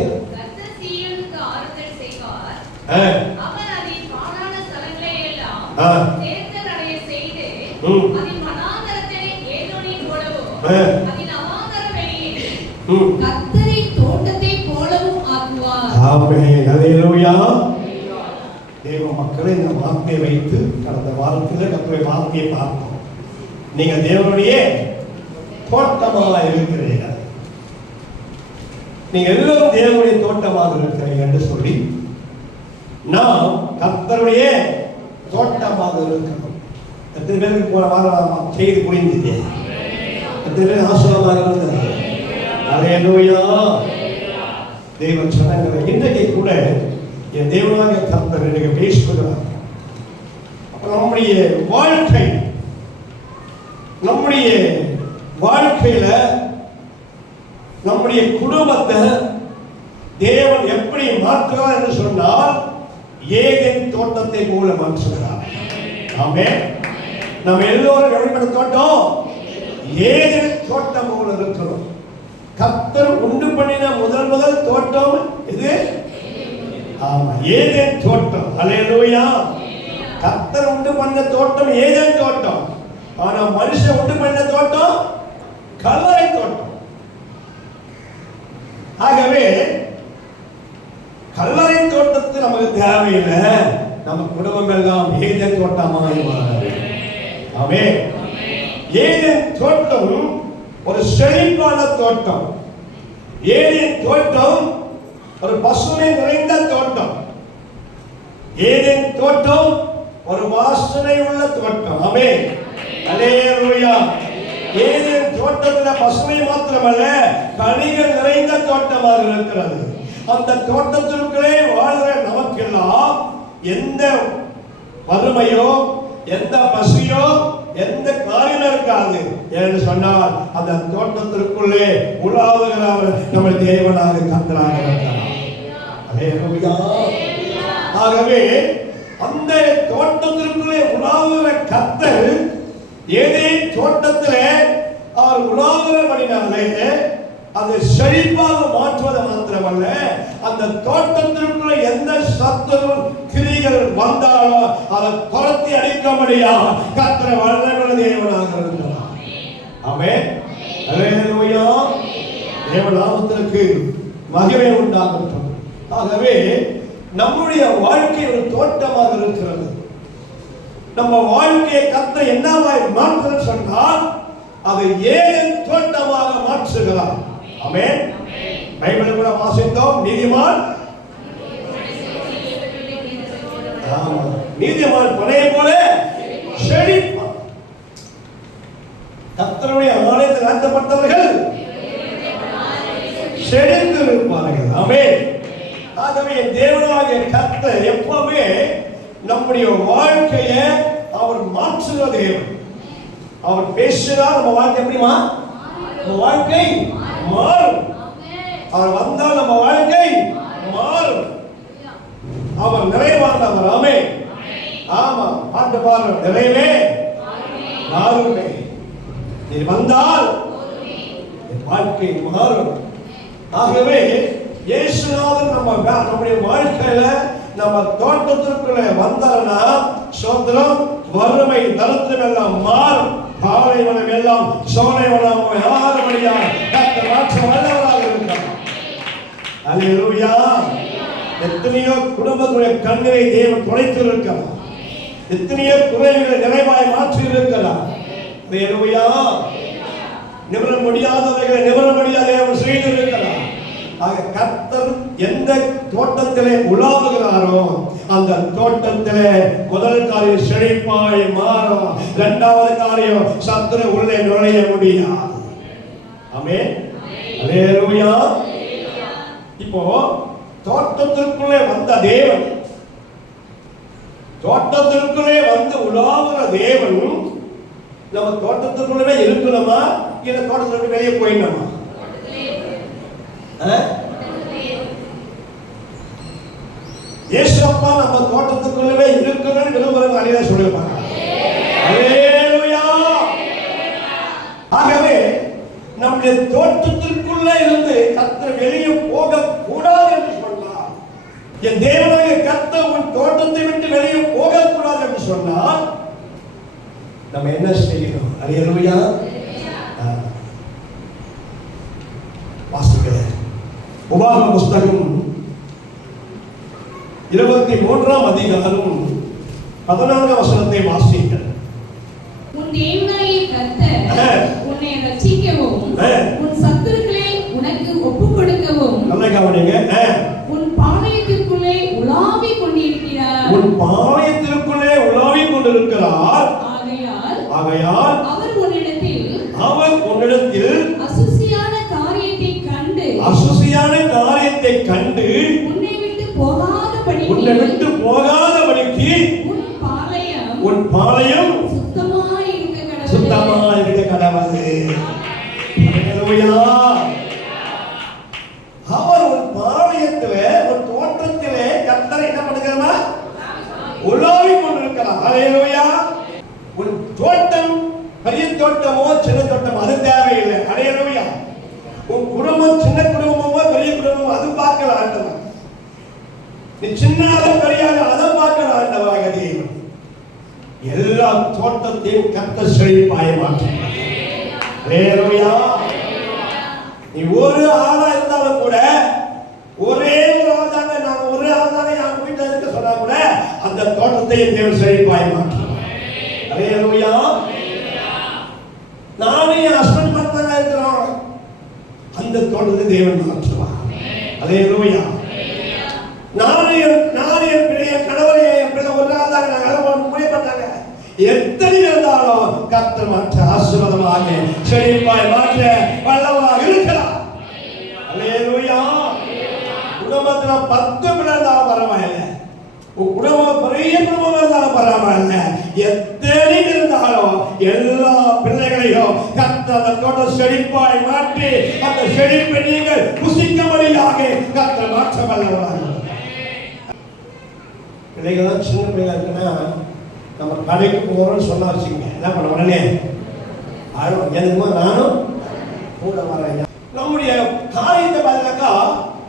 வாசிங்க. கர்த்தர் சீயோனுக்கு ஆறுதல் செய்வார். அவர் அதின் வானான ஸ்தலங்களை எல்லாம் தேர்தல் அடைய செய்து அதின் வனாந்தரத்தை ஏதோமின் போலவும் அதின் அவாந்தர வெளியை கர்த்தரின் தோட்டத்தை போலவும் ஆக்குவார். ஆமென். அல்லேலூயா. தேவ மக்களே, இந்த வார்த்தையை வைத்து கடந்த வாரத்தில் கர்த்தருடைய வார்த்தையை பார்த்தோம். நீங்க தேவனுடைய தோட்டமாக இருக்கிறீர்கள். நீங்க எல்லோரும் தேவனுடைய தோட்டமாக இருக்கிறீர்கள் என்று சொல்லி நாம் கர்த்தருடைய தோட்டமாக இருக்கிறோம். எத்தனை பேருக்கு போன வாரம் செய்தி புரிந்தது? எத்தனை பேர் ஆசீர்வாதமாக இருந்தது? அல்லேலூயா. தேவ ஜனங்களே, இன்றைக்கு கூட என் தேவனாகிய கர்த்தர் எனக்கு பேசுகிறார். அப்ப நம்முடைய வாழ்க்கையில நம்முடைய குடும்பத்தை தேவன் எப்படி மாற்றுகிறார் என்று சொன்னால் ஏதேன் தோட்டத்தை போல மாற்றுகிறார். ஆமென். நம்ம எல்லோரும் எப்படிப்பட்ட தோட்டம்? ஏதேன் தோட்டம் போல இருக்கிறோம். கர்த்தர் உண்டு பண்ணின முதல் தோட்டம் இது. ஆமா, ஏதேன் தோட்டம். அல்லேலூயா. கர்த்தர் உண்டு பண்ண தோட்டம் ஏதேன் தோட்டம். ஆனா மனுஷன் உண்டு பண்ண தோட்டம் கல்லறை தோட்டம். ஆகவே கல்லறை தோட்டத்தில் நமக்கு தேவையில்லை. நம்ம குடும்பம் எல்லாம் ஏதேன் தோட்டமாய் மாறும். ஆமென். ஏதேன் தோட்டம் ஒரு செழிப்பான தோட்டம். ஏதேன் தோட்டம் ஒரு பசுமை நிறைந்த தோட்டம். ஏதேன் தோட்டம் ஒரு வாசனை உள்ள தோட்டம். ஆமென். அல்லேலூயா. ஏதேன் தோட்டத்தில் பசுமை மாத்திரமல்ல, கனிகள் நிறைந்த தோட்டமாக இருக்கிறது. அந்த தோட்டத்திற்குள்ளே வாழ்கிற நமக்கெல்லாம் எந்த வறுமையோ எந்த பசியோ எந்த காரியம் இருக்காது. என்று சொன்னால் அந்த தோட்டத்திற்குள்ளே உலாவுகிறவர் நம்ம தேவனாக கர்த்தராக இருக்கிறார். அல்லேலூயா. ஆகவே அந்த தோட்டத்திற்குள்ளே உலாவுகிற கர்த்தர் ஏதேன் தோட்டத்திலே அவர் உலாவுகிறபடினாலே அது செழிப்பாக மாற்றுவது மாத்திரமல்ல, அந்த தோட்டத்திற்குள்ள எந்த சத்துரு கிரிகள் வந்தாலும் அதை துரத்தி அடிக்கும்படியாக கர்த்தர் வல்லமையுள்ள தேவனாக இருக்கிறார். ஆமென். அல்லேலூயா. தேவ நாமத்திற்கு மகிமை உண்டாகட்டும். ஆகவே நம்முடைய வாழ்க்கை ஒரு தோட்டமாக இருக்கிறது. நம்ம வாழ்க்கையை கர்த்தர் என்னவாய் மாற்றுன்னு சொன்னால் அதை ஏதேன் தோட்டமாக மாற்றுகிறார். ஆமென். பைபிளில் கூட வாசித்தோம், நீதிமான் பனையை போல செழிப்பான். கர்த்தருடைய ஆலயத்தில் நடத்தப்பட்டவர்கள் செழித்து இருப்பார்கள். ஆமென். ஆகவே தேவனாகிய கர்த்தர் எப்பவுமே நம்முடைய வாழ்க்கையை அவர் மாற்றுகிற தேவன். அவர் பேசுகிறார், நம்ம வாழ்க்கை எப்படிமா? நம்ம வாழ்க்கை மாறும். அவர் வந்தால் நம்ம வாழ்க்கை மாறும். அவர் நிறைவானவர். ஆமென். ஆமா, பாட்டு பாரு, நிறைவே மாறுமே. நீ வந்தால் வாழ்க்கை மாறும். ஆகவே இயேசுநாதர் நம்முடைய வாழ்க்கையில நம்ம தோட்டத்திற்குள்ள வந்தார்னா சோதரம் வறுமை தரித்திரம் எல்லாம் மாறும். பாலைவனம் எல்லாம் சோலைவனம் ஆறுபடியாக கர்த்தர் மாற்ற வல்லவராக இருக்கிறார். அல்லேலூயா. எத்தனையோ குடும்பத்துடைய கண்ணீரை தேவன் துடைத்து இருக்கிறார். எத்தனையோ குறைகளை நிறைவாய் மாற்றி இருக்கிறார். அல்லேலூயா. நிவர முடியாதவைகளை நிவர முடியாத தேவன் செய்திருக்கிறார். ஆக கர்த்தர் எந்த தோட்டத்திலே உலாவுகிறாரோ அந்த தோட்டத்திலே முதல் காரியம் செழிப்பாய் மாறும். இரண்டாவது காரியம் சத்துரு உள்ளே நுழைய முடியாது. ஆமென். அல்லேலூயா. இப்போ தோட்டத்திற்குள்ளே வந்த தேவன், தோட்டத்திற்குள்ளே வந்து உலாவுகிற தேவன் நம்ம தோட்டத்திற்குள்ளே இருக்கணுமா இல்ல தோட்டத்திற்கு வெளியே போயிடணுமா? இயேசுப்பா நம்ம தோட்டத்துக்குள்ளவே இருக்கணும்னு விரும்புறவங்க அனைவரும் சொல்லிருப்பாங்க. அல்லேலூயா. ஆகவே நம்முடைய தோட்டத்திற்குள்ள இருந்து கர்த்தர் வெளியே போக கூடாது என் தேவனாகிய கர்த்தர் உன் தோட்டத்தை விட்டு வெளியே போகக்கூடாது என்று சொன்னால் நம்ம என்ன செய்யணும்? அல்லேலூயா. வாசிக்கிறேன். உபாகம புஸ்தகம் 23ஆம் அதிகாரம் 14ஆம் வசனத்தை வாசிங்கள். உன் தேவனாகிய கர்த்தர் உன்னை ரட்சிக்கவும் உன் சத்துருக்களை உனக்கு ஒப்புக் கொடுக்கவும் நல்லா கவனிங்க. உன் பாளையத்திற்குள்ளே உலாவிக் கொண்டிருக்கிறார். உன் பாளையத்திற்குள்ளே உலாவிக் கொண்டிருக்கிறார். ஆகையால் அவர் உன்னிடத்தில் அசுசியான காரியத்தை கண்டு உன்னை விட்டு போகாதபடிக்கு உன் பாளையம் சுத்தமாய் இருக்க கடவுளே. அல்லேலூயா. அவர் உன் பாளையத்திலே உன் தோட்டத்திலே கர்த்தர் என்ன பண்ணுகிறார்? உலாவிக் கொண்டிருக்கிறார். அல்லேலூயா. உன் தோட்டம் பெரிய தோட்டமோ சின்ன தோட்டமோ அது தேவையில்லை. அல்லேலூயா. உன் குடும்பம் சின்ன குடும்பமோ பெரிய குடும்பமோ அது பார்க்கல ஆண்டவர். நீ சின்னாலும் பெரியாலும் அதை பார்க்கல ஆண்டவராக தேவன். எல்லா தோட்டத்தையும் கர்த்தர் செழிப்பாய் மாற்றுகிறார். அல்லேலூயா. நீ ஒரு ஆளா இருந்தாலும் கூட ஒரே ஒரு ஆள் தானே, நான் ஒரு ஆள் தானே என் வீட்டில் இருக்க சொன்னா கூட அந்த தோட்டத்தையும் தேவன் செழிப்பாய் மாற்றுகிறார். அல்லேலூயா. நானே என் ஹஸ்பண்ட் மட்டும் இருக்கிறோம், அந்த தோட்டத்தை தேவன் மாற்றுவார். அல்லேலூயா. நானே கணவரை என் பிள்ளை ஒரு நாள் தாங்க நாங்கள் முடியப்பட்டாங்க. எத்தனை இருந்தாலும் கர்த்தர் மாற்ற ஆசீர்வாதமாக செழிப்பாய் மாற்ற வல்லவராக இருக்கிறார். அல்லேலூயா. குடும்பத்துல 10 பிள்ளை இருந்தாலும் பரவாயில்லை, குடும்பம் பெரிய குடும்பம் இருந்தாலும் பரவாயில்ல, எத்தனை இருந்தாலும் எல்லா பிள்ளைகளையும் கர்த்தர் அந்த தோட்டம் செழிப்பாய் மாற்றி அந்த செழிப்பை நீங்கள் புசிக்கும்படியாக கர்த்தர் மாற்ற வல்லவராக. பிள்ளைகள் சின்ன பிள்ளைகளா இருக்குன்னா நம்ம கடைக்கு போறோம்னு சொன்னா வச்சுங்க, என்ன பண்ண உடனே எதுக்குமா நானும் கூட வரேன். நம்முடைய காரியத்தை பார்த்தாக்கா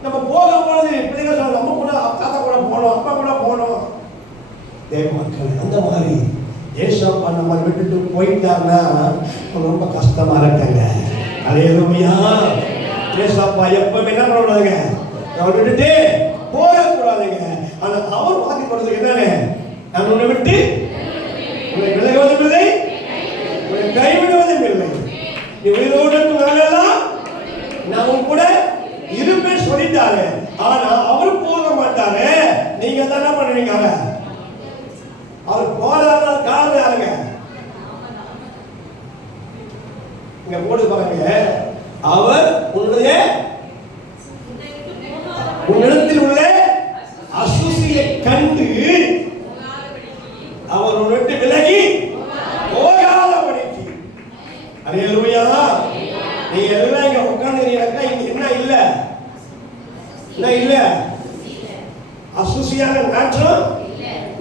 நம்ம போகும்போது பிள்ளைகள் சொல்ல நம்ம கூட தாத்தா கூட போனோம், அப்பா கூட போனோம். தேவ மக்கள் அந்த மாதிரி ஏசப்பா நம்ம விட்டுட்டு போயிட்டாருன்னா ரொம்ப கஷ்டமா இருக்குங்க. அல்லேலூயா. ஏசப்பா எப்பவுமே என்ன பண்ணக்கூடாதுங்க, நம்ம விட்டுட்டு போகக்கூடாதுங்க. ஆனா அவர் வாக்கு கொடுத்தது என்னன்னு, நான் உன்னை விட்டு உன்னை விலகுவதும் இல்லை, உன்னை கைவிடுவதும் இல்லை, நீ உயிரோடு நாங்கெல்லாம் நான் உன் கூட இருப்பேன் சொல்லிட்டாரு. ஆனா அவர் போக மாட்டாரு, நீங்க தானே பண்ணுவீங்க. அவர் போறாத காரணம் யாருங்க? இங்க போடு பாருங்க. அவர் உன்னிடத்தில் உள்ள அசுசியை கண்டு அவர் உன்னை விட்டு விலகி போகாதபடிக்கு. அல்லேலூயா. நீ எல்லாம் இங்க உட்கார்ந்துருக்கீங்க, இங்க என்ன இல்ல, என்ன இல்ல? அசுசியான நாற்றம்,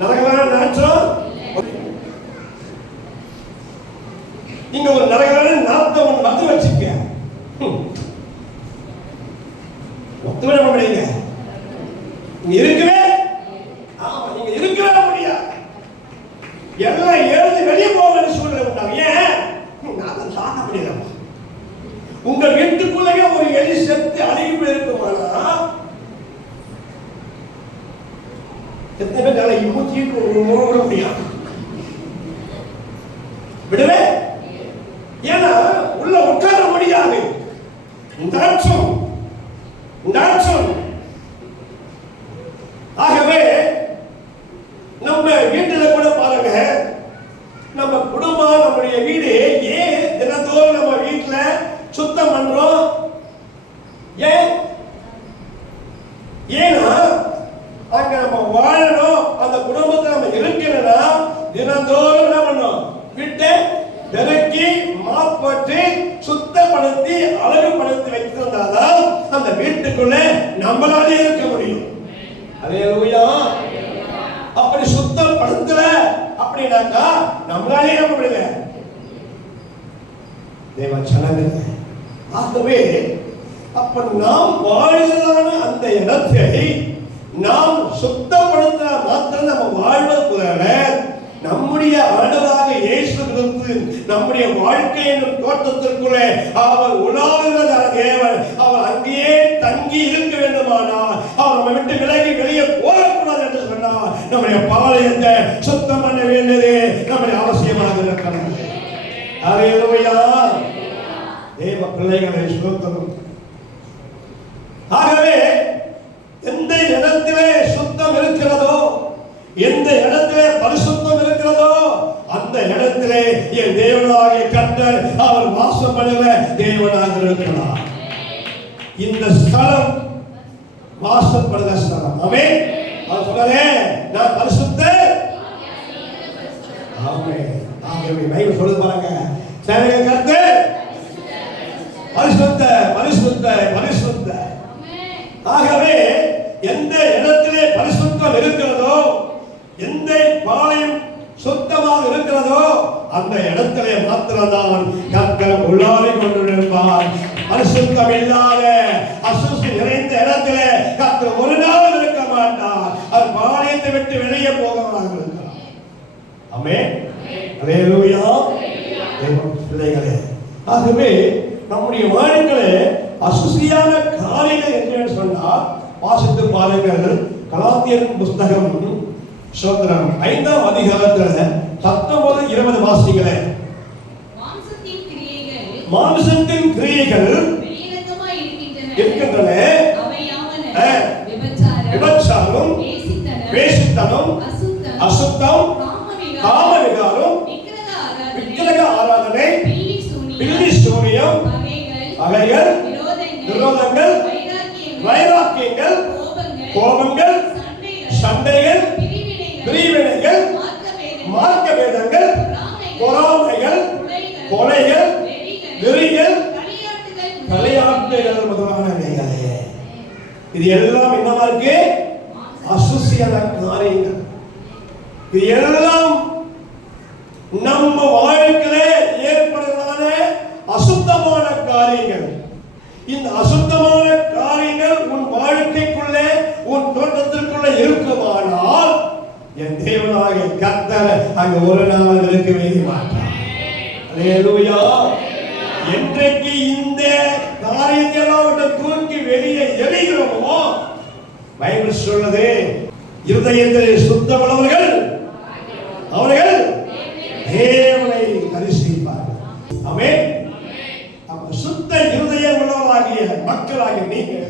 நரகமான நாற்றம். இங்க ஒரு நரகமான நாத்தம் வந்து வச்சுக்க, ஒத்துவிட முடியுங்க. நீங்க இருக்கவே நீங்க இருக்கவே முடியாது. எல்லாம் எழுதி வெளியே போக சூழ்நிலை உண்டாங்க. ஏன்? நான் தாக்க முடியல. உங்க வீட்டுக்குள்ளே ஒரு எலி செத்து அழுகி இருக்குமானா எத்தனை பேர் நாளை இமுத்திட்டு விட முடியாது, விடுவே. ஏன்னா உள்ள உட்கார முடியாது. ஆகவே நம்ம வீட்டுல கூட பாருங்க, நம்ம குடும்பம் நம்முடைய வீடு ஏன் தினத்தோறும் நம்ம வீட்டுல சுத்தம் பண்றோம்? ஏன்னா அங்க நம்ம வாழணும், அந்த குடும்பத்தை நம்ம இருக்கணும்னா தினந்தோறும் என்ன பண்ணணும்? வீட்டை பெருக்கி மாப்பற்றி சுத்தப்படுத்தி அழகுபடுத்தி வைத்திருந்தாதான் அந்த வீட்டுக்குள்ள நம்மளாலே இருக்க முடியும். அல்லேலூயா. அப்படி சுத்தப்படுத்தல அப்படின்னாக்கா நம்மளாலே இருக்க முடியல. தேவ ஜனங்களே, ஆகவே அப்ப நாம் வாழ்கிறான அந்த இடத்தை நாம் சுத்தப்படுத்த மாத்திரம் நம்ம வாழ்வது போல நம்முடைய ஆண்டவராக இயேசு கிறிஸ்து நம்முடைய வாழ்க்கை என்னும் தோட்டத்திற்குள்ளே அவர் உலாவுகிற தேவன். அவர் அங்கேயே தங்கி இருக்க வேண்டுமானால், அவர் நம்மை விட்டு விலகி வெளியே போகக்கூடாது என்று சொன்னார். நம்முடைய பாளையத்தை சுத்தம் பண்ண வேண்டியது நம்முடைய அவசியமாக இருக்கிறது. அல்லேலூயா. தேவ பிள்ளைகளை சுத்தம். ஆகவே எந்த இடத்திலே சுத்தம் இருக்கிறதோ, எந்த இடத்திலே பரிசுத்தம் இருக்கிறதோ, அந்த இடத்திலே என் தேவனாகிய கர்த்தர் அவர் வாசம் பண்ணுகிற தேவனாக இருக்கிறார். இந்த ஸ்தலம் வாசப்படுகிற ஸ்தலம். ஆமென். அவர் சொன்னாரே, நான் பரிசுத்தர். ஆமென். ஆகவே பைபிள் சொல்லுது பாருங்க, சேவகன் கர்த்தர் பரிசுத்த பரிசுத்த பரிசுத்த. ஆகவே எந்த இடத்திலே பரிசுத்தம் இருக்கிறதோ, எந்த பாளையம் சுத்தமாக இருக்கிறதோ, அந்த இடத்திலே மாத்திரம்தான் கர்த்தர் உள்ளாடி கொண்டிருப்பார். பரிசுத்தம் இல்லாத அசுத்தம் நிறைந்த இடத்திலே கர்த்தர் ஒரு நாள் இருக்க மாட்டார். அது பாளையத்தை விட்டு வெளியே போகமாக இருக்கிறார். ஆமென். அல்லேலூயா. பிள்ளைகளே, ஆகவே நம்முடைய வாழ்க்கையிலே அசுசியான காரியங்கள் என்னன்னு சொன்னால் வாசித்து பாருங்கள். கலாத்தியர் புஸ்தகம் சோத்திரம் 5ஆம் அதிகாரத்தில் 19-20 வாசிங்களே. மாம்சத்தின் கிரியைகள் இருக்கின்றன. விபச்சாரம், வேசித்தனம், அசுத்தம், காமவிகாரம், விக்கிரக ஆராதனை, பில்லி சூனியம், பகைகள், விரோதங்கள், வைராக்கியங்கள், கோபங்கள், சண்டைகள், பிரிவினைகள், மார்க்கபேதங்கள், பொறாமைகள், கொலைகள், வெறிகள், களியாட்டுகள் முதலானவைகளே. இது எல்லாம் என்னவா இருக்கு? அசுசியான காரியங்கள். இது எல்லாம் நம்ம வாழ்க்கையிலே ஏற்படுவதான அசுத்தமான காரியங்கள். இந்த அசுத்தமான காரியங்கள் உன் வாழ்க்கைக்குள்ளே, உன் தோட்டத்திற்குள்ளே இருக்குமானால் என் தேவனாகிய கர்த்தர் அங்கு ஒரு நாள் இருக்கவே மாட்டார். அல்லேலூயா. என்றைக்கு இந்த காரியத்தை தூக்கி வெளியே எறிகிறோமோ, பைபிள் சொல்லுது, இருதயத்தில் சுத்தமுள்ளவர்கள் அவர்கள் தேவனை தரிசிப்பார்கள். ஆமென். சுத்த இருதயம் உள்ளவராகிய மக்களாகிய நீங்கள்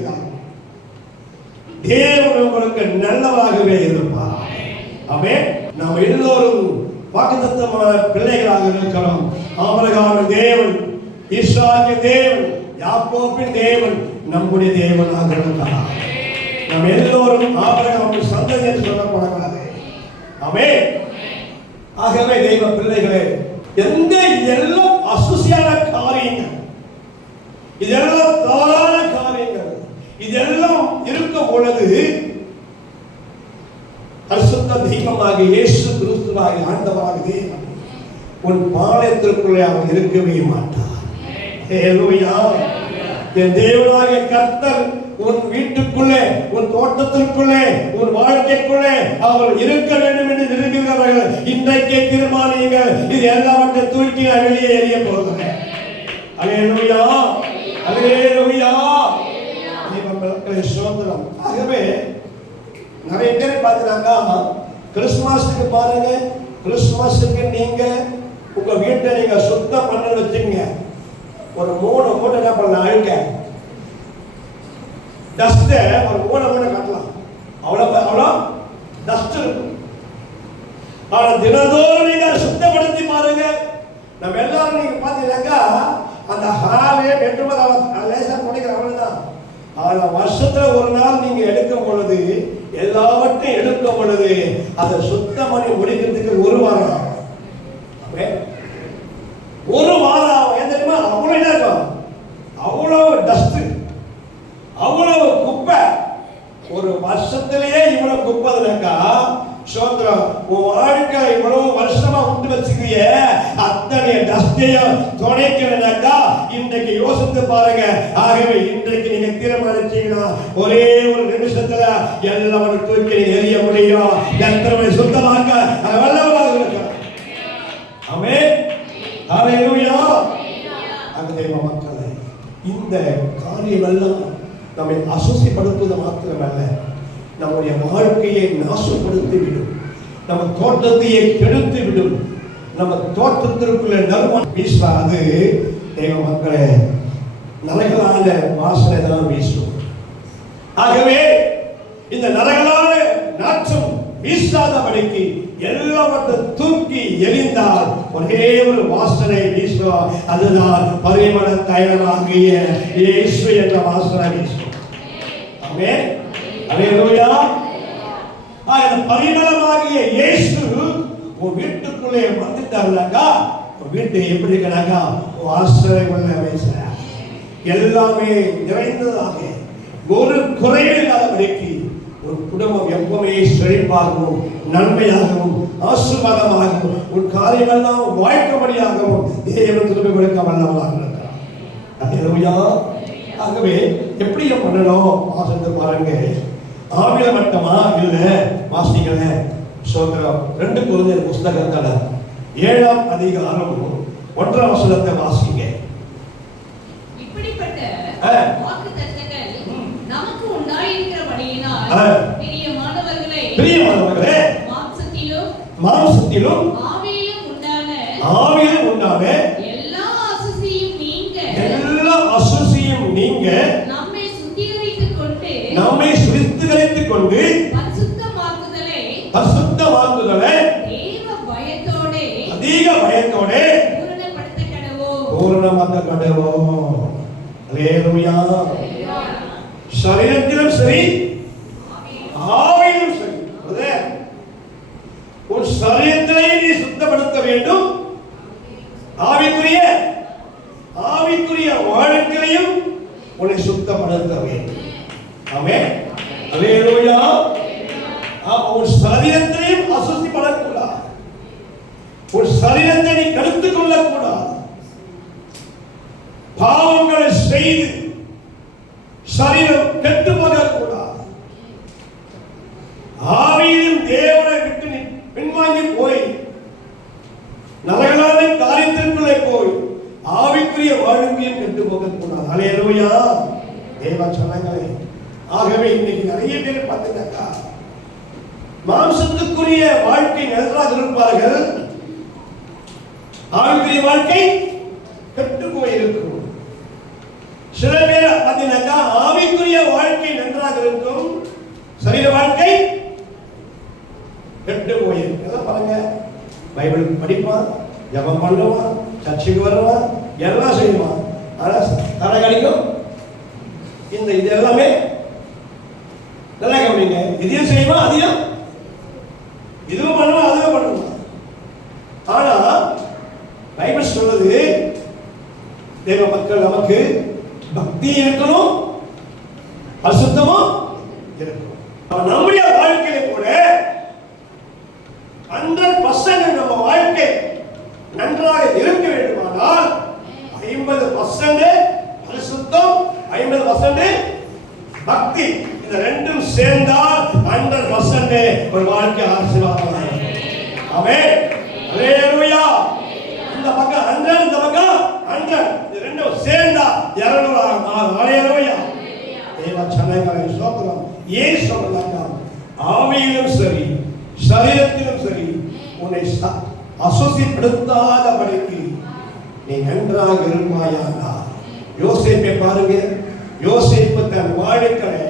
தேவன் உங்களுக்கு நல்லவராகவே இருப்பார். ஆமென். நாம் எல்லோரும் வாக்குத்தத்தமான பிள்ளைகளாக இருக்கிறோம். ஆபிரகாமின் தேவன், ஈசாக்கின் தேவன், யாக்கோபின் தேவன் நம்முடைய தேவனாக இருக்கிறார். நாம் எல்லோரும் ஆபிரகாமின் சந்ததி என்று சொல்லப்படாது. ஆமென். ஆகவே தெய்வ பிள்ளைகளே, எந்த இதெல்லாம் அசுசியான காரியங்கள், இதெல்லாம் தவறான காரியங்கள், இதெல்லாம் இருக்கும் பொழுது பரிசுத்த தெய்வமாக இயேசு கிறிஸ்துவாக ஆண்டவராக தேவன் உன் பாளையத்திற்குள்ளே அவர் இருக்கவே மாட்டார். அல்லேலூயா. என் தேவனாகிய கர்த்தர் உன் வீட்டுக்குள்ளே, உன் தோட்டத்திற்குள்ளே, உன் வாழ்க்கைக்குள்ளே அவர் இருக்க வேண்டும் என்று விரும்புகிறவர்கள் இன்றைக்கே தீர்மானியுங்கள். இது எல்லாவற்றையும் தூக்கி நான் வெளியே எறிய போகிறேன். அல்லேலூயா. அல்லேலூயா. சோதரம். ஆகவே நிறைய பேர் பார்த்தீங்கன்னா கிறிஸ்துமஸுக்கு பாருங்க, கிறிஸ்துமஸுக்கு நீங்க உங்க வீட்டை நீங்க சுத்தம் பண்ண வச்சுங்க. ஒரு 3 மூட்டை என்ன பண்ணலாம், அழுக்க டஸ்ட் ஒரு 3 மூட்டை கட்டலாம். அவ்வளோ டஸ்ட் இருக்கும். ஆனா தினந்தோறும் நீங்க சுத்தப்படுத்தி பாருங்க. நம்ம எல்லாரும் நீங்க பாத்தீங்கன்னாக்கா அந்த ஹாலே பெட்ரூம் லேசா குடிக்கிற அவ்வளவுதான். ஆனா வருஷத்துல ஒரு நாள் நீங்க எடுக்கும் பொழுது, எல்லாவற்றையும் எடுக்கும் பொழுது அதை சுத்தம் பண்ணி முடிக்கிறதுக்கு 1 வாரம் ஆகும். ஒரு வாரம் ஆகும். ஏன் தெரியுமா? அவ்வளவு என்ன இருக்கும், அவ்வளவு டஸ்ட், அவ்வளவு குப்பை. ஒரு வருஷத்திலேயே இவ்வளவு குப்பைனாக்கா சோத்திரம், உன் வாழ்க்கை இவ்வளவு வருஷமா விட்டு வச்சுக்கிய அத்தனை டஸ்டையும் துடைக்கணும்னாக்கா இன்றைக்கு யோசித்து பாருங்க. ஆகவே இன்றைக்கு நீங்க தீர்மானிச்சீங்கன்னா ஒரே ஒரு நிமிஷத்துல எல்லாவற்றையும் தூக்கி எறிய முடியும். எத்தனை சுத்தமாக்க வல்லவராக இருக்கிறார். ஆமென். ஹல்லேலூயா. தேவ மக்களே, இந்த காரியம் எல்லாம் நம்மை அசுசிப்படுத்துவது மாத்திரமல்ல, நம்முடைய வாழ்க்கையை நாசப்படுத்தி விடும், நம்ம தோட்டத்தையே கெடுத்து விடும். நம்ம தோட்டத்திற்குள்ள நறுமணம் வீசாது. தேவ மக்களே, நரகலான வாசனை தான் வீசும். ஆகவே இந்த நரகலான நாற்றம் வீசாதபடிக்கு எல்லாவற்றையும் தூக்கி எறிந்தால் ஒரே ஒரு வாசனை வீசும். அதுதான் பரிமள தைலமாகிய இயேசு என்ற வாசனை வீசும். ஆமென். ஹல்லேலூயா. அந்த பரிமளமாகிய இயேசு உன் வீட்டுக்குள்ளே வந்துட்டாருனாக்கா, உன் வீட்டு எப்படி இருக்கனாக்கா வாசனை உள்ள வீசுற எல்லாமே நிறைந்ததாக ஒரு குறைவில்லாதபடிக்கு ஒரு குடும்பம் எப்பவுமே செழிப்பாகவும் நன்மையாகவும் ஆசீர்வாதமாகவும் ஒரு காரியமெல்லாம் வாழ்க்கைப்படியாகவும் தேவன் திருப்பி கொடுக்க வல்லவராக இருக்கிறார். ஹல்லேலூயா. ஆகவே எப்படி பண்ணணும் வாசத்தை பாருங்க. ஆவில மட்டமா இல்ல வாசிக்கல சோதரம் 2 கொரிந்தியர் புத்தகத்துல 7ஆம் அதிகாரம் 1ஆம் வசனத்தை வாசிங்க. இப்படிப்பட்ட வாக்குத்தத்தங்கள் நமக்கு உண்டாயிருக்கிறபடியினால் பிரியமானவர்களே, மாம்சத்திலும் ஆவியிலும் உண்டான எல்லா அசுசியும் நீங்க நம்மை சுத்திகரித்துக் கொண்டு பரிசுத்தமாக்குதலை அதிக பயத்தோட பூரணமாக்க கடவோம். ஹல்லேலூயா. சரீரத்திலும் சரி ஆவியிலும் சரி, உன் சரீரத்திலே நீ சுத்தப்படுத்த வேண்டும். ஆவிக்குரிய வாழ்க்கையிலும் உன்னை சுத்தப்படுத்த வேண்டும். ஆமென். ஹல்லேலூயா. உன் சரீரத்திலையும் அசுசிப்படக்கூடாது. உன் சரீரத்தை நீ கெடுத்துக் கொள்ளக்கூடாது. பாவங்களை செய்து சரீரம் கெட்டு போகக்கூடாது. ஆவியிலும் தேவனை விட்டு நீ பின்வாங்கி போய் நரகலான காரியத்திற்குள்ளே போய் ஆவிக்குரிய வாழ்க்கையும் கெட்டு போகக்கூடாது. ஹல்லேலூயா. தேவ சொன்னாங்களே. ஆகவே இன்னைக்கு நிறைய பேர் பார்த்தீங்கன்னாக்கா மாம்சத்துக்குரிய வாழ்க்கை நன்றாக இருப்பார்கள், ஆவிக்குரிய வாழ்க்கை கெட்டு போயிருக்கும். சில பேர் பார்த்தீங்கன்னாக்கா ஆவிக்குரிய வாழ்க்கை நன்றாக இருக்கும், சரீர வாழ்க்கை கெட்டு போயிருக்கும். எல்லாம் பாருங்க, பைபிள் படிப்பான், ஜெபம் பண்ணுவான், சர்ச்சுக்கு வருவான், எல்லாம் செய்வான். ஆனா தர கிடைக்கும் இந்த இது எல்லாமே நல்லா கவனிங்க. இதையும் செய்வான், அதையும் இதுவும் பண்ணுவான், அதுவும் பண்ணுவான். ஆனா பைபிள் சொல்றது தேவ மக்கள் நமக்கு பக்தி இருக்கணும், பரிசுத்தமும் இருக்கணும். நம்முடைய வாழ்க்கையில கூட 100% நம்ம வாழ்க்கை நன்றாக இருக்க வேண்டுமானால் 50% பரிசுத்தம், 50% பக்தி, இந்த ரெண்டும் சேர்ந்தால் 100% ஒரு வாழ்க்கை ஆசீர்வாதமாக இருக்கும். ஆமென். ஹல்லேலூயா. இந்த பக்கம் 100, இந்த பக்கம் 100, இந்த ரெண்டும் சேர்ந்தா 200 ஆகும். ஹல்லேலூயா. தேவ சன்னங்களை ஸ்தோத்திரம். ஏன் சொல்றாங்க? ஆவியிலும் சரி சரீரத்திலும் சரி உன்னை அசுசிப்படுத்தாதபடிக்கு நீ நன்றாக இருப்பாயானா. யோசேப்பை பாருங்க. யோசேப்பு தன் வாழ்க்கையை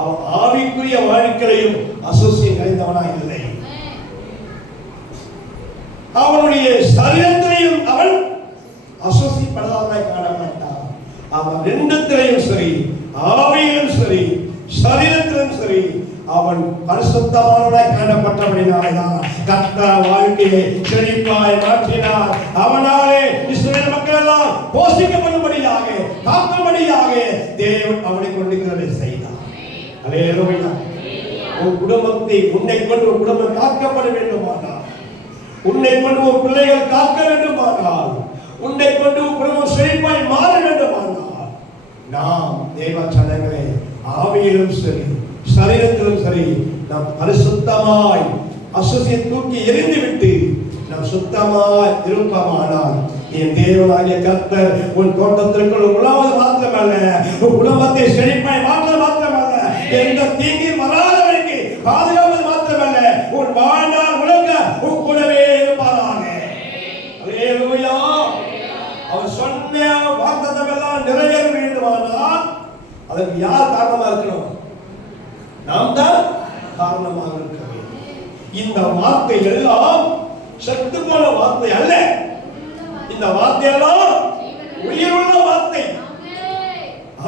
அவன் ஆவிக்குரிய வாழ்க்கையிலும் அசுசி நிறைந்தவனா இல்லை, அவனுடைய சரீரத்திலையும் அவன் அசுசிப்படாதவனாய் காணப்பட்டான். அவன் ரெண்டுத்திலையும் சரி, ஆவியிலும் சரி சரீரத்திலும் சரி அவன் பரிசுத்தமானவனாய் காணப்பட்டபடினால்தான் கர்த்தர் வாழ்க்கையை செழிப்பாய் மாற்றினார். அவனாலே இஸ்ரவேல் மக்கள் எல்லாம் போஷிக்கப்படும்படியாக, காக்கும்படியாக தேவன் அவனை கொண்டிருக்கிறதை செய்தார். ஹல்லேலூயா. உன் குடும்பத்தை உன்னை கொண்டு உன் குடும்பம் காக்கப்பட வேண்டுமானால், உன்னை கொண்டு உன் பிள்ளைகள் காக்க வேண்டுமானால், உன்னை கொண்டு உன் குடும்பம் செழிப்பாய் மாற வேண்டுமானால் நாம் தேவ சனங்களே ஆவியிலும் சரி சரீரத்திலும் சரி நாம் பரிசுத்தமாய் அசுசியை தூக்கி எறிந்துவிட்டு நாம் சுத்தமாய் இருப்போமானால் என் தேவனாகிய கர்த்தர் உன் தோட்டத்திற்குள் உலாவது மாத்திரமல்ல, உன் குடும்பத்தை செழிப்பாய் மாற்ற மாத்திரமல்ல, எந்த தீங்கும் வராதவருக்கு பாதுகாப்பது மாத்திரமல்ல, உன் வாழ்நாள் முழுக்க உன் கூடவே இருப்பாராக. அல்லேலூயா. அவர் சொன்ன வாக்குத்தத்தம் எல்லாம் நிறைவேற வேண்டுமானால் அதற்கு யார் காரணமா இருக்கணும்? நாம் தான் காரணமாக இருக்க வேண்டும். இந்த வார்த்தை எல்லாம் செத்து போன வார்த்தை அல்ல. இந்த வார்த்தை எல்லாம் உயிருள்ள வார்த்தை.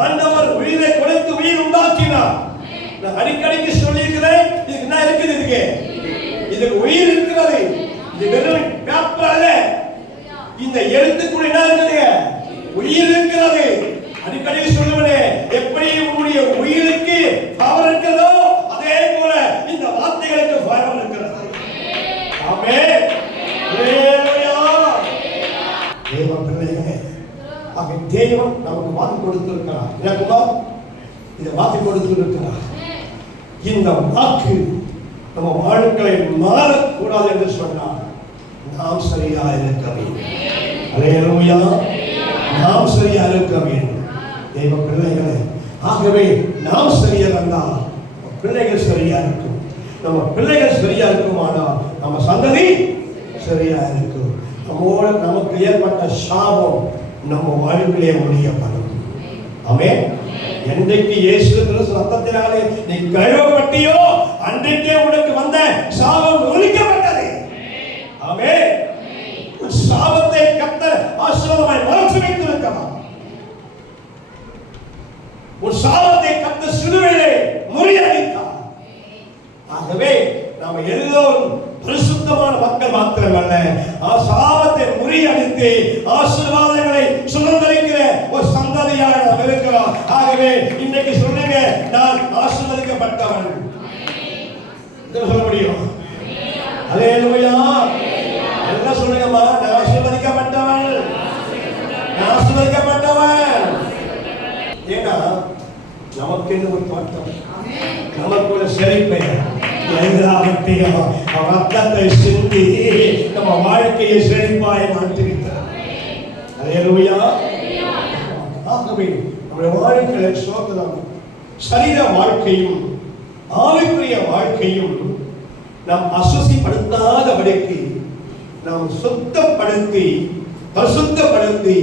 ஆண்டவர் உயிரை கொடுத்து உயிர் உண்டாக்கினார். நான் அடிக்கடிக்கு சொல்லியிருக்கிறேன், இதுக்கு என்ன இருக்குது? இதுக்கு உயிர் இருக்கிறது. இது வெறும் பேப்பர் அல்ல. இந்த எழுத்துக்குள்ள என்ன இருக்குது? உயிர் இருக்கிறது. அடிக்கடி சொல்லுவேன், எப்படி உங்களுடைய உயிருக்கு பவர் இருக்கிறதோ அதே போல இந்த வார்த்தைகளுக்கு பவர் இருக்கிறது. ஆமென். அல்லேலூயா. தேவ பிள்ளைகளே, ஆக தேவன் நமக்கு வாக்கு கொடுத்திருக்கிறார். எனக்குமா இதை வாக்கு கொடுத்திருக்கிறார். இந்த வாக்கு நம்ம வாழ்க்கையை மாறக்கூடாது என்று சொன்னார். நாம் சரியா இருக்க வேண்டும். அல்லேலூயா. நாம் சரியா இருக்க வேண்டும் தேவ பிள்ளைகளே. ஆகவே நாம் சரியா இருந்தால் பிள்ளைகள் சரியா இருக்கும். நம்ம பிள்ளைகள் சரியா இருக்குமானால் நம்ம சந்ததி சரியா இருக்கும். நம்மோட நமக்கு ஏற்பட்ட சாபம் நம்ம வாழ்விலே ஒழியப்படும். ஆமென். என்றைக்கு இயேசு கிறிஸ்து ரத்தத்தினாலே நீ கழுவப்பட்டியோ அன்றைக்கே உனக்கு வந்த சாபம் ஒழிக்கப்பட்டது. ஆமென். சாபத்தை கர்த்தர் ஆசீர்வாதமாய் மாற்றி வைத்திருக்கிறார். ஒரு சாபத்தை கர்த்தர் சிலுவையிலே முறியடித்தார். ஆகவே நாம் எல்லோரும் பரிசுத்தமான மக்கள் மாத்திரமல்ல, சாபத்தை முறியடித்து ஆசீர்வாதங்களை சுதந்திரிக்கிற ஒரு சந்ததியாக நாம் இருக்கிறோம். ஆகவே இன்னைக்கு சொல்லுங்க, நான் ஆசீர்வதிக்கப்பட்டவன். சொல்ல முடியும்? அல்லேலூயா. எல்லாம் சொல்லுங்கம்மா, நான் ஆசீர்வதிக்கப்பட்டவன், நான் ஆசீர்வதிக்கப்பட்டவன். ஏன்னா நமக்கு ஒரு தோட்டம், நமக்கு ஒரு செழிப்பை எல்லாவற்றையும் ரத்தத்தை சிந்தி நம்ம வாழ்க்கையை செழிப்பாய் மாற்றிவிட்டார். அல்லேலூயா. ஆகவே நம்முடைய வாழ்க்கையில சோதனம் சரீர வாழ்க்கையும் ஆவிக்குரிய வாழ்க்கையும் நாம் அசுசிப்படுத்தாதபடிக்கு நாம் சுத்தப்படுத்தி பரிசுத்தப்படுத்தி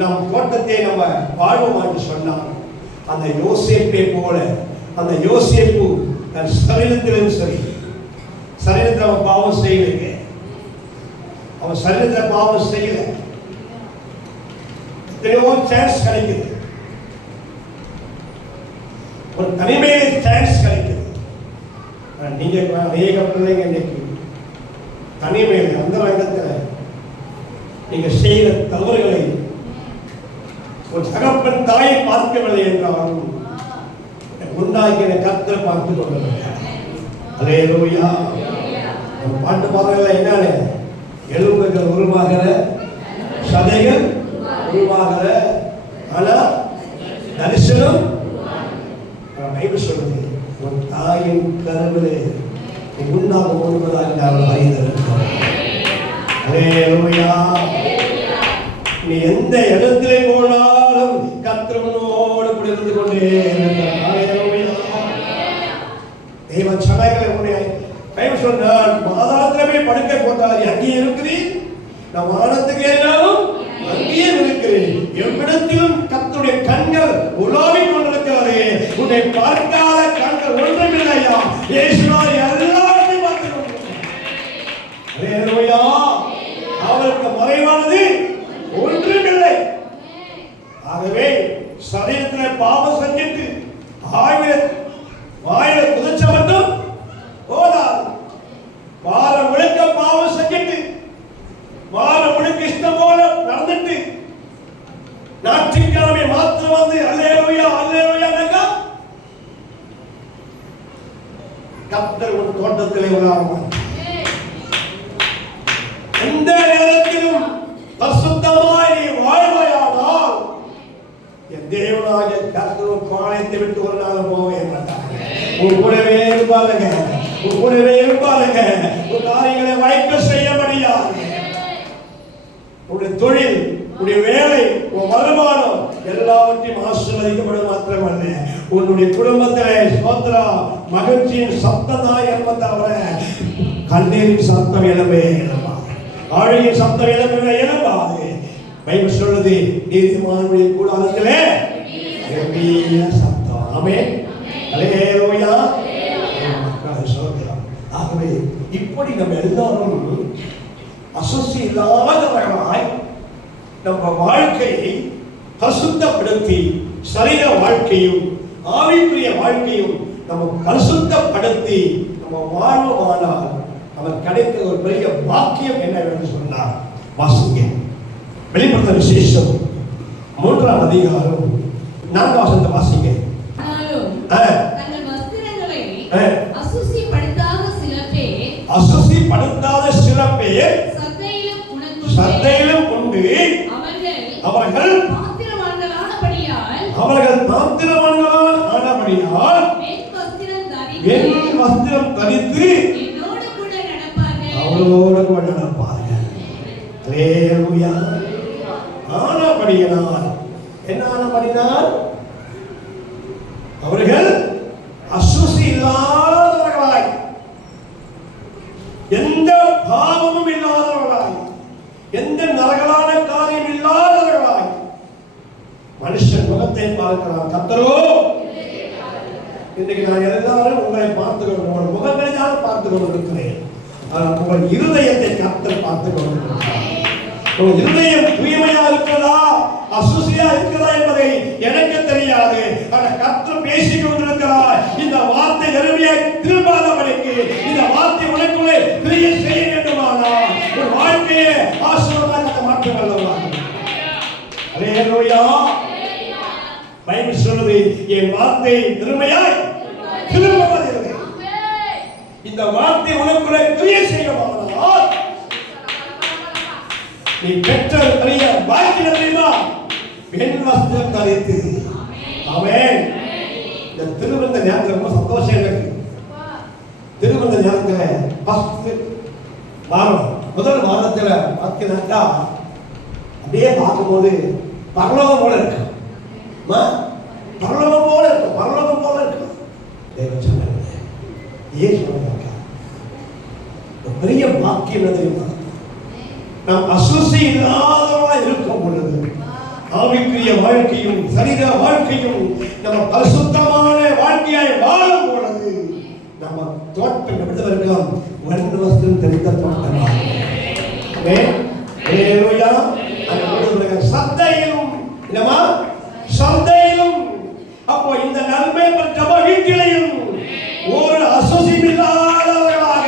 நம் தோட்டத்தை நம்ம வாழ்வோம் என்று சொன்னார். அந்த யோசேப்பை போல, அந்த யோசேப்பு தன் சரீரத்திலும் சரி, சரீரத்தில் அவன் பாவம் செய்யலைங்க, அவன் சரீரத்தில் பாவம் செய்யல. எத்தனையோ சான்ஸ் கிடைக்குது, ஒரு தனிமையில சான்ஸ் கிடைக்குது. நீங்க அநேக பிள்ளைங்க இன்னைக்கு தனிமையில் அந்த ரங்கத்தில் நீங்க செய்கிற தவறுகளை ஒரு தகப்பன் தாயை பார்க்கவில்லை என்றாலும் உண்டாக்கின கர்த்தர் பார்த்து கொண்டிருக்கிறார். அல்லேலூயா. பாட்டு பாடல என்னன்னு, எலும்புகள் உருவாகிற, சதைகள் உருவாகிற, ஆனா தரிசனம் பைபிள் சொல்லுது, உன் தாயின் கருவிலே உண்டாக முழுவதாக நான் அறிந்திருக்கிறேன். அல்லேலூயா. நீ எந்த இடத்திலே போனாலும் கர்த்தரோடு கூட இருந்து கொண்டே தேவன் சபைகளை உன்னை பைபிள் சொன்னான், பாதாளத்திலே போய் படுக்கை போட்டால் அங்கேயே இருக்கிறேன், நான் வானத்துக்கு ஏறினாலும் அங்கேயே இருக்கிறேன், எவ்விடத்திலும் கர்த்தருடைய கண்கள் உலாவிக் கொண்டிருக்கிறது, உன்னை பார்க்காத கண்கள் ஒன்றுமில்லையா, இயேசுவால் எல்லாத்தையும் பார்த்து கொண்டிருக்கிறார். அல்லேலூயா. அவருக்கு மறைவானது ஒன்றுமில்லை. ஆகவே சரீரத்தில் பாவம் செஞ்சிட்டு வாயில குதிச்ச மட்டும் போதாது. வாரம் முழுக்க பாவம் செஞ்சிட்டு வாரம் முழுக்க இஷ்டம் போல நடந்துட்டு ஞாயிற்றுக்கிழமை மாத்திரம் வந்து அல்லேலூயா அல்லேலூயா கர்த்தர் உன் தோட்டத்திலே உலாவுவார். எந்த நேரத்திலும் பரிசுத்தமாய் நீ தேவனாகிய கர்த்தர் பாளையத்தை விட்டு ஒரு நாள் போவே மாட்டார். உன் கூடவே இருப்பாருங்க, உன் கூடவே இருப்பாருங்க. உன் காரியங்களை வாய்க்க செய்ய முடியாது. உன்னுடைய தொழில், உன்னுடைய வேலை, உன் வருமானம் எல்லாவற்றையும் ஆசீர்வதிக்கப்படும் மாத்திரமல்ல, உன்னுடைய குடும்பத்திலே சோத்ரா மகிழ்ச்சியின் சத்தம் தான் என்பதை தவிர கண்ணீரின் சத்தம் எழும்பவே எழும்பாது, ஆழியின் சத்தம் எழும்பவே எழும்பாது. பைபிள் சொல்லுது, நீதிமானுடைய கூடாரத்திலே கம்பீர சத்தம். ஆமென், அல்லேலூயா. ஆகவே இப்படி நம்ம எல்லாரும் அசுசி இல்லாதவர்களாய் நம்ம வாழ்க்கையை பரிசுத்தப்படுத்தி சரீர வாழ்க்கையும் ஆவிக்குரிய வாழ்க்கையும் நம்ம பரிசுத்தப்படுத்தி நம்ம வாழ்வானால் நமக்கு கிடைத்த ஒரு பெரிய பாக்கியம் என்னவென்று சொன்னார். வாசிங்க, வெளிப்படுத்த விசேஷம் 3ஆம் அதிகாரம் 4ஆம் வசனத்தை வாசிங்க. அசுசிப்படுத்தாத சில பேர் சத்தையிலும் உண்டு. அவர்கள் பாத்திரவான்களான ஆனபடியால் என் வஸ்திரம் தரித்து அவரோடு கூட நடப்பார்கள். அல்லேலூயா. ஆனபடியால் என்ன ஆனபடியால் அவர்கள் அசுசி இல்லாதவர்களாய், எந்த பாவமும் இல்லாதவர்களாய், எந்த நரகலான காரியம் இல்லாதவர்களாய், மனுஷன் முகத்தை பார்க்கிறான், கர்த்தரோ இன்றைக்கு நான் எல்லாரும் உங்களை பார்த்து கொண்டு முகங்களை தான் பார்த்து கொண்டிருக்கிறேன். ஆனால் உங்கள் இருதயத்தை கர்த்தர் பார்த்து கொண்டிருக்கிறார். உங்கள் இருதயம் தூய்மையா இருக்கிறதா அசுசியா இருக்கிறதா என்பதை எனக்கு தெரியாது. ஆனால் கர்த்தர் பேசிக் கொண்டிருக்கிறார். இந்த வார்த்தை எளிமையாய் திரும்பாதபடிக்கு இந்த வார்த்தை உனக்குள்ளே கிரியை செய்ய வேண்டுமானால் உன் வாழ்க்கையை ஆசீர்வாதமாக மாற்ற வல்லவராக. அல்லேலூயா. பைபிள் சொல்லுது, என் வார்த்தை திருமையாய் திரும்புவதில்லை. இந்த வார்த்தை உனக்குள்ளே கிரியை செய்யமானால் நீ பெற்ற பெரிய பாக்கியம் தெரியுமா? பெண் வஸ்திரம் தரித்து. ஆமென். இந்த திருமண நேரத்தில் ரொம்ப சந்தோஷம் எனக்கு. திருமண நேரத்தில் ஃபர்ஸ்ட் வாரம், முதல் வாரத்தில் பார்த்தீங்கன்னாக்கா அப்படியே பார்க்கும்போது பரலோகம் போல இருக்கு. பரலோகம் போல இருக்கும், பரலோகம் போல இருக்கும். தேவன் சொன்னாங்க, ஏன் சொன்னாங்க? பெரிய பாக்கியம் தெரியுமா? நாம் அசுசி இல்லாதவர்களாக இருக்கும் பொழுது ஆவிக்குரிய வாழ்க்கையும் சரீர வாழ்க்கையும் நம்ம பரிசுத்தமான வாழ்க்கையாய் வாழும் பொழுது நம்ம தோட்டம் எப்படி இருக்கலாம்? வண்ண வஸ்திரம் தெரிந்த தோட்டமா. சந்தையிலும் இல்லமா, சந்தையிலும் அப்போ இந்த நன்மை பெற்ற வீட்டிலையும் ஒரு அசுசி இல்லாதவர்களாக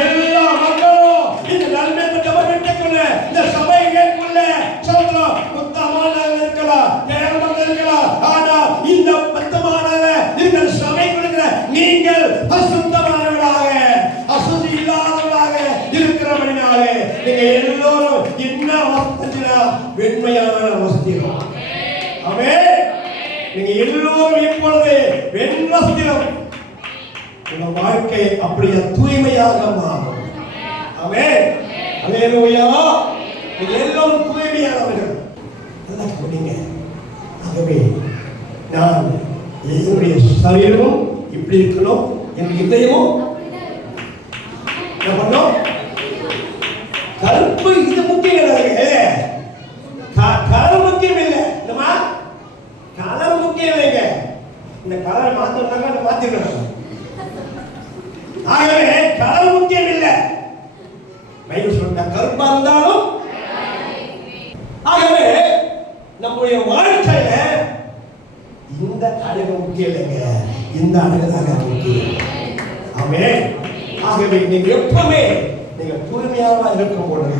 எல்லா மக்களும் இந்த நன்மை பெற்ற வீட்டுக்குள்ள இந்த சபைக்குள்ள சொல்றோம். புத்தமான இருக்கலாம், தேவமாக இருக்கலாம், ஆனா இந்த பத்தமான இந்த சபைக்குள்ள நீங்கள் பரிசுத்தமானவர்களாக அசுசி இல்லாதவர்களாக இருக்கிறபடினாலே நீங்க எல்லோரும் என்ன வசதினா வெண்மையான வசதிகள். ஆமென். நீங்க எல்லோரும் இப்பொழுது வெண் வஸ்திரம், உங்க வாழ்க்கை அப்படியே தூய்மையாக மாறும். ஆமென். அல்லேலூயா. நீங்க எல்லோரும் தூய்மையானவர்கள். நல்லா கவனிங்க. ஆகவே நான் என்னுடைய சரீரமும் இப்படி இருக்கணும், என் இதயமும் என்ன பண்ணோம்? கருப்பு இது முக்கியம் இல்லை, கலர் முக்கியம் இல்லை. இல்லமா, கலர் முக்கியம் இல்லைங்க. இந்த கலரை மாத்தணும்னாக்கா மாத்திக்கணும். ஆகவே கலர் முக்கியம் இல்லை. பைபிள் சொல்ற கருப்பா இருந்தாலும். ஆகவே நம்முடைய வாழ்க்கையில இந்த அழகு முக்கியம் இல்லைங்க, இந்த அழகு தாங்க முக்கியம். ஆமென். ஆகவே நீங்க எப்பவுமே நீங்க தூய்மையாக இருக்கும் பொழுது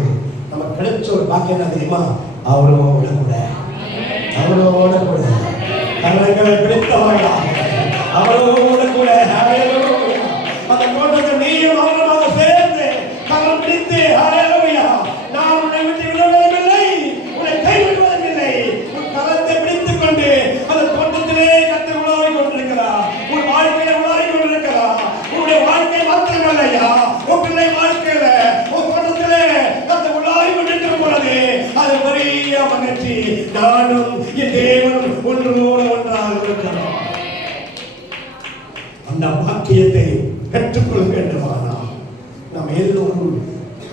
நமக்கு கிடைச்ச ஒரு பாக்கியம் என்ன தெரியுமா? அவரோட கூட, அவரோட கூட கரங்களை பிடித்தவர்களாக அவரோட கூட அந்த தோட்டத்தை நீயும் அவரோட சேர்ந்து கரம் பிடித்து நான் உன்னை விட்டு விடுவதில்லை, உன்னை கைவிடுவதில்லை. உன் கரத்தை பிடித்துக் கொண்டு அந்த தோட்டத்திலே கர்த்தர் உலாவிக் கொண்டிருக்கிறார். உன் வாழ்க்கையை உலாவிக் கொண்டிருக்கிறார். நானும் என் தேவனும் ஒன்றோடு ஒன்றாக இருக்கிறோம். அந்த வாக்கியத்தை பெற்றுக்கொள்ள வேண்டுமானால் நாம் எல்லோரும்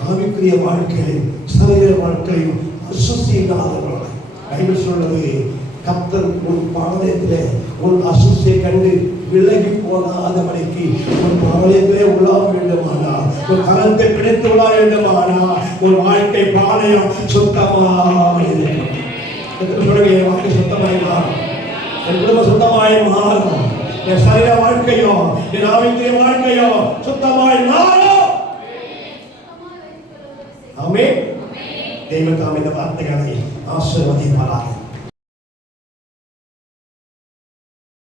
ஆவிக்குரிய வாழ்க்கையில் சரீர வாழ்க்கையும் அசுசியில்லாதவர்களாய். பைபிள் சொல்றது, கர்த்தர் உன் பாளையத்திலே உன் அசுசியை கண்டு விலகி போகாதபடிக்கு உன் பாளையத்திலே உள்ளாக வேண்டுமானால், உன் கரத்தை பிடித்து உள்ளாக வேண்டுமானால், உன் வாழ்க்கை பாளையம் சுத்தமாக இருக்கும். என் வாழ்க்கை சுத்தமாய் மாறும், என் குடும்பம் சுத்தமாய் மாறும், என் சரீர வாழ்க்கையோ என் ஆவிக்குரிய வாழ்க்கையோ சுத்தமாய் மாறும். ஆமென். தெய்வத்தாம் இந்த வார்த்தைகளை ஆசீர்வதிப்பாராக.